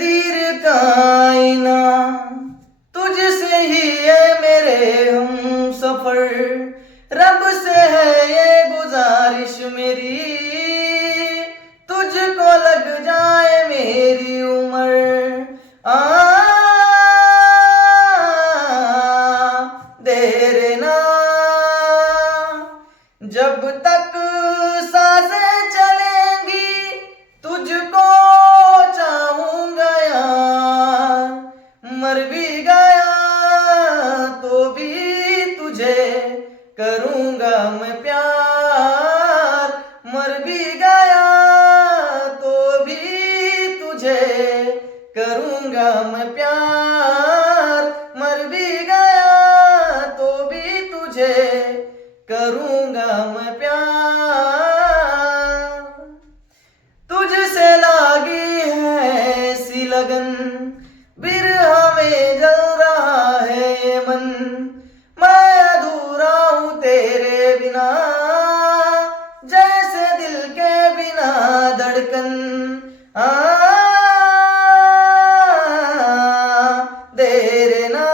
तकदीर का आईना, तुझसे ही है मेरे हम सफर। रब से है ये गुजारिश मेरी, तुझको लग जाए मेरी उम्र। देर ना, जब तक सांसें चलेंगी तुझको चाहूंगा यार। मर भी गया तो भी तुझे करूंगा मैं प्यार। मर भी गया तो भी तुझे करूंगा मैं प्यार। मर भी गया तो भी तुझे करूंगा मैं प्यार। तुझसे लागी है ऐसी लगन, बिरहा में जल रहा है ये मन। मैं अधूरा हूँ तेरे बिना, जैसे दिल के बिना धड़कन। देर ना,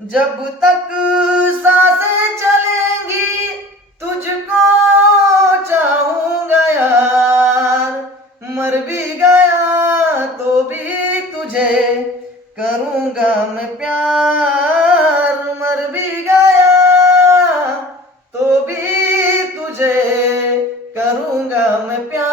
जब तक सांसें चलेंगी तुझको चाहूंगा यार। मर भी गया तो भी तुझे करूंगा मैं प्यार। मर भी गया तो भी तुझे करूंगा मैं प्यार।